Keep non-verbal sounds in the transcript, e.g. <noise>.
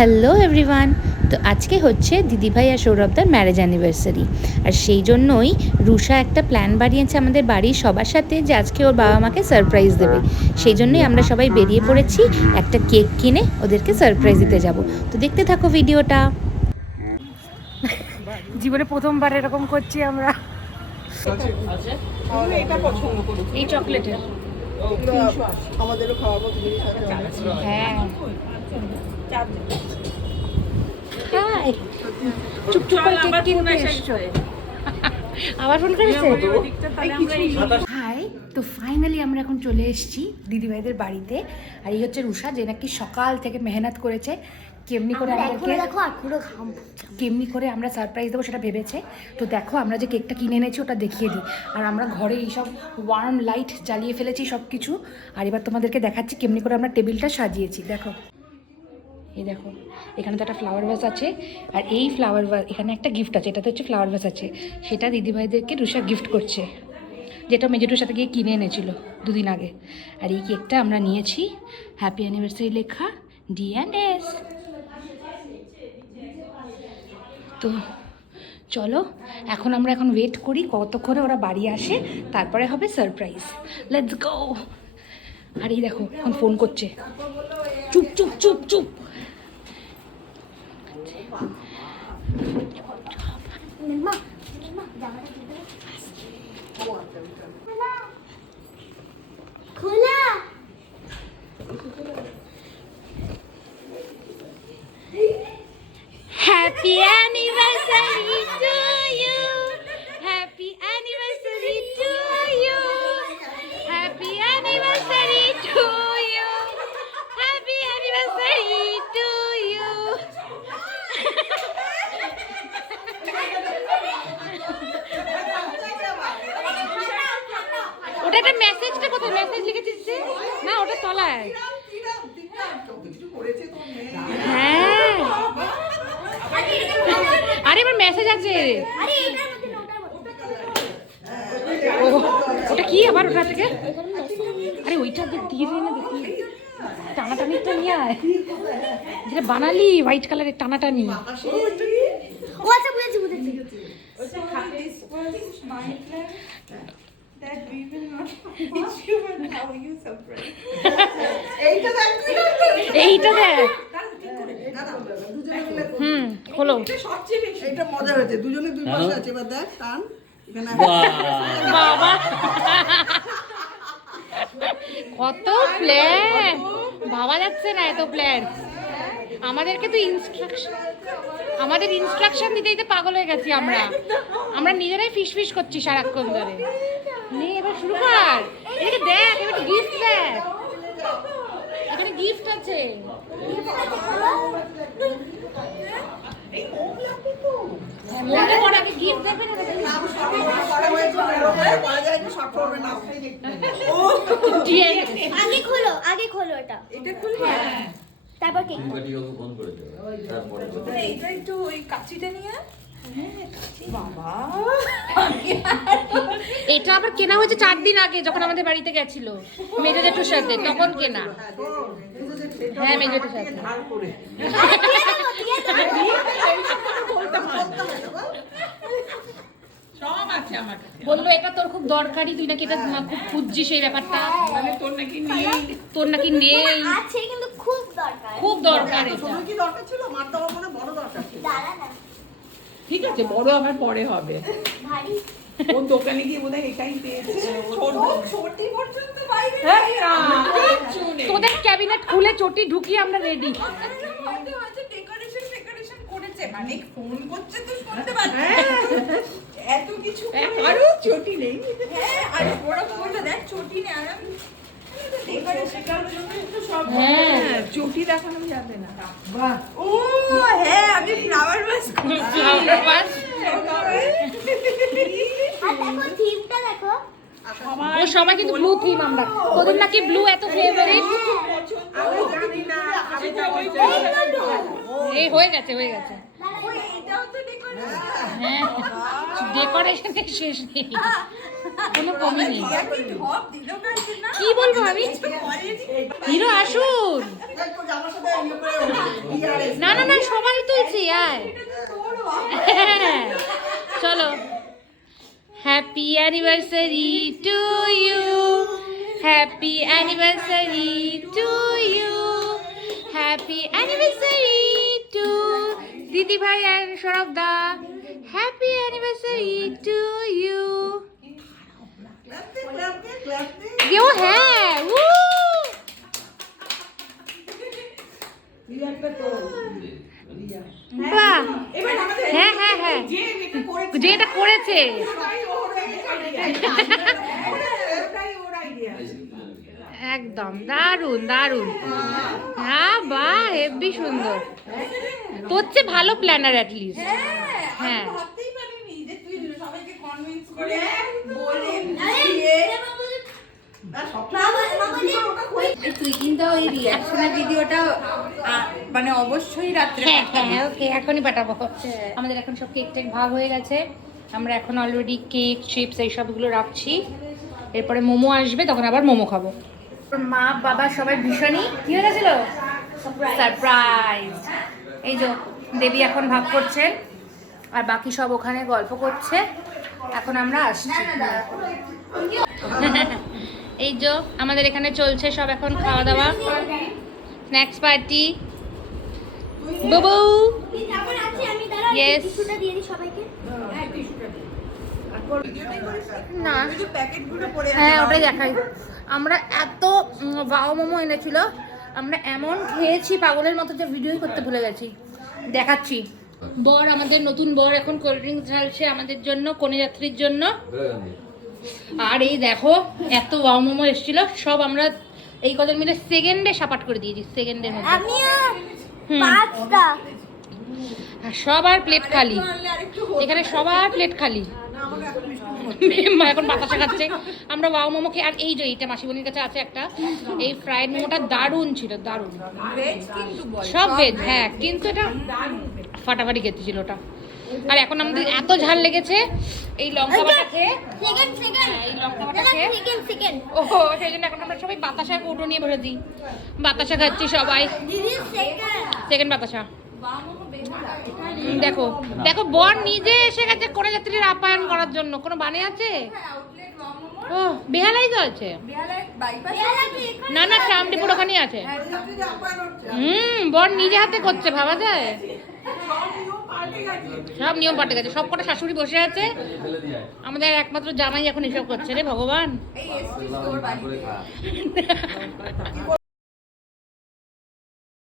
Hello everyone. তো আজকে হচ্ছে দিদিভাই আর সৌরভদার ম্যারেজ অ্যানিভার্সারি আর সেই জন্যই রুষা একটা প্ল্যান বানিয়েছে আমাদের বাড়ির সবার সাথে যে আজকে ওর বাবা মাকে সারপ্রাইজ দেবে। সেই জন্যই আমরা সবাই বেরিয়ে পড়েছি একটা কেক কিনে ওদেরকে সারপ্রাইজ দিতে যাব। তো দেখতে থাকো ভিডিওটা। জীবনে প্রথমবার এরকম করছি আমরা। এটা পছন্দ করি এই চকলেটের আমাদেরও খাওয়াবো হ্যাঁ। হাই। চুপচুপ করে কেক কিনতে এসছো। আবার ফোন করেছে? হাই তো ফাইনালি আমরা এখন চলে এসেছি দিদিভাইদের বাড়িতে। আর এই হচ্ছে রুষা যে নাকি সকাল থেকে মেহনত করেছে। কেমনি করে আমাদেরকে দেখো আর পুরো ঘাম কেমনি করে আমরা সারপ্রাইজ দেবো সেটা ভেবেছে। তো দেখো আমরা যে কেকটা কিনে এনেছি ওটা দেখিয়ে দিই। আর আমরা ঘরে এইসব ওয়ার্ম লাইট জ্বালিয়ে ফেলেছি সব কিছু আর এবার তোমাদেরকে দেখাচ্ছি কেমনি করে আমরা টেবিলটা সাজিয়েছি। দেখো। এই দেখো, এখানে তো একটা ফ্লাওয়ার ভাস আছে, আর এই ফ্লাওয়ার ভাস এখানে একটা গিফট আছে, এটাতে হচ্ছে ফ্লাওয়ার ভাস আছে। সেটা দিদিভাইদেরকে রুষা গিফট করছে, যেটা মেজেটুর সাথে গিয়ে কিনে এনেছিল দুদিন আগে। আর এই কেকটা আমরা নিয়েছি হ্যাপি অ্যানিভার্সারি লেখা ডি অ্যান্ড এস তো চলো, এখন আমরা এখন ওয়েট করি কতক্ষণে ওরা বাড়ি আসে, তারপরে হবে সারপ্রাইজ লেটস গো আর এই দেখো, এখন ফোন করছে। চুপ চুপ চুপ চুপ মা মা জামাটা দিবে খোলা happy anniversary to you happy anniversary to you happy anniversary to you happy anniversary to you ওটা একটা মেসেজটা কোথায় মেসেজ লিখেছিস যে? না ওটা তলায়। হ্যাঁ। আরে এবার মেসেজ আছে। ওটা কি আবার ওটা থেকে? আরে ওইটা দিয়ে না দেখি। টানাটানিটা নিয়ে আয়। যেটা বানালি হোয়াইট কালারের টানাটানি। ও আচ্ছা বুঝেছি বুঝেছি। That we will not <laughs> <laughs> teach you but how you surprise. <laughs> এইটা দেখ তুই এইটা দেখ। না, না, দুজনে মিলে করবি। হুম খোলো সবচেয়ে মজা হয়েছে দুজনে দুই পাশে আছে এবার দেখ টান বাবা। কত প্ল্যান ভাবা যাচ্ছে না এত প্ল্যান আমাদেরকে তো ইনস্ট্রাকশন আমাদের ইনস্ট্রাকশন দিতে দিতে পাগল হয়ে গেছি আমরা। আমরা নিজেরাই ফিস ফিস করছি সারাক্ষণ ধরে। নে এবার শুরু কর। এদিকে দেখ এবার গিফট দেখ। এখানে গিফট আছে। আগে। দিয়ে আগে খোলো আগে খোলো এটা। এটা খুলবি? তারপর ফোন করে দেবে তারপরে এটা একটু ওই কাচিটা নিয়ে এটা আবার কেনা হয়েছে চার দিন আগে যখন আমাদের বাড়িতে গেছিল। মেজো জেঠুর সাথে তখন কেনা। হ্যাঁ মেজো জেঠুর সাথে ধার করে। সব আছে আমার কাছে বলল এটা তোর খুব দরকারি তুই নাকি এটা খুব খুঁজছিস সেই ব্যাপারটা। মানে তোর নাকি নেই। তোর নাকি নেই আছে কিন্তু খুব দরকার। খুব দরকার এটা। কি দরকার ছিল? মার দেওয়ার মনে বড় দরকার ছিল। দাঁড়া না। ঠিক আছে বড় আবার পরে হবে। ওর দোকানে গিয়ে বোধহয় এটাই পেয়েছে। ছোট ছোটি। পর্যন্ত বাইরে তোদের ক্যাবিনেট খুলে চটি ঢুকিয়ে আমরা রেডি ডেকোরেশন ডেকোরেশন করেছে। ফোন করছে তো শুনতে পাচ্ছে। এত কিছু আরও চটি নেই। হ্যাঁ আর বড় ফোনটা দেখ চটি নেই। আর হ্যাঁ। চটি দেখানো যাবে না। ও হ্যাঁ আমি ফ্লাওয়ার থিমটা দেখো। ও সবাই কিন্তু ব্লু থিম আমরা। তোদের নাকি ব্লু এত ফেভারিট এই হয়ে গেছে হয়ে গেছে। হ্যাঁ ডেকোরেশনের শেষ নেই। কি বলব আমি? হিরো আসুন। না না না সবাই তুলছি আয়। হ্যাঁ, চলো। happy anniversary to you happy anniversary to you happy anniversary to দিদি ভাই and Sourav the happy anniversary to you কেউ হ্যাঁ হ্যাঁ। হ্যাঁ হ্যাঁ যে এটা করেছে যে এটা করেছে। একদম দারুণ দারুণ হ্যাঁ বাহ হেভি সুন্দর। তোর চেয়ে ভালো প্ল্যানার অ্যাটলিস্ট হ্যাঁ, হ্যাঁ। আমি ভাবতেই পারিনি যে মানে অবশ্যই রাত্রে হ্যাঁ এখনই পাঠাবো আমাদের এখন সব কেক টেক ভাগ হয়ে গেছে আমরা এখন অলরেডি কেক চিপস এই সবগুলো রাখছি এরপরে মোমো আসবে তখন আবার মোমো খাব মা বাবা সবাই ভীষণই কি হয়ে গেছিল এই যে দেবী এখন ভাগ করছে আর বাকি সব ওখানে গল্প করছে এখন আমরা আসছি এই যে আমাদের এখানে চলছে সব এখন খাওয়া দাওয়া স্ন্যাক্স পার্টি বাবু। সবাইকে না। হ্যাঁ ওটাই দেখাই। আমরা এত বাও মোমো এনেছিল। আমরা এমন খেয়েছি পাগলের মতো যে ভিডিওই করতে ভুলে গেছি। দেখাচ্ছি। বর আমাদের নতুন বর এখন কোল্ড ড্রিঙ্কস ঢালছে আমাদের জন্য কনে যাত্রীর জন্য আর এই দেখো এত বাও মোমো এসেছিল। সব আমরা এই কজন মিলে সেকেন্ডে সাপাট করে দিয়েছি সেকেন্ডের মধ্যে। পাঁচটা। সবার প্লেট খালি। এখানে সবার প্লেট খালি। এখন বাতাসা খাচ্ছে। আমরা ওয়াও মোমো খেয়ে আর এই যে এইটা মাসিমণির কাছে আছে একটা। এই ফ্রাইড মোমোটা দারুণ ছিল দারুণ। সব ভেজ হ্যাঁ কিন্তু এটা ফাটাফাটি খেতে ছিল ওটা। আর এখন আমাদের এত ঝাল লেগেছে এই লঙ্কা বাটা খেয়ে। সেকেন্ড সেকেন্ড হ্যাঁ, এই লঙ্কা বাটা খেয়ে। সেকেন্ড সেকেন্ড ও সেই জন্য এখন আমরা সবাই বাতাসা কৌটো নিয়ে বসেছি। বাতাসা খাচ্ছি সবাই। দিদি সেকেন্ড সেকেন্ড বাতাসা। দেখো দেখো বর নিজে এসে গেছে কোনে যাত্রীর আপ্যায়ন করার জন্য। কোনো বানে আছে? ও বেহালাই তো আছে? না না ট্রামটিপুর ওখানেই আছে। হুম বর নিজে হাতে করছে ভাবা যায়। সব নিয়ম পাল্টে গেছে। সব কটা শাশুড়ি বসে আছে। আমাদের একমাত্র জামাই এখন এসব করছে রে ভগবান। <laughs>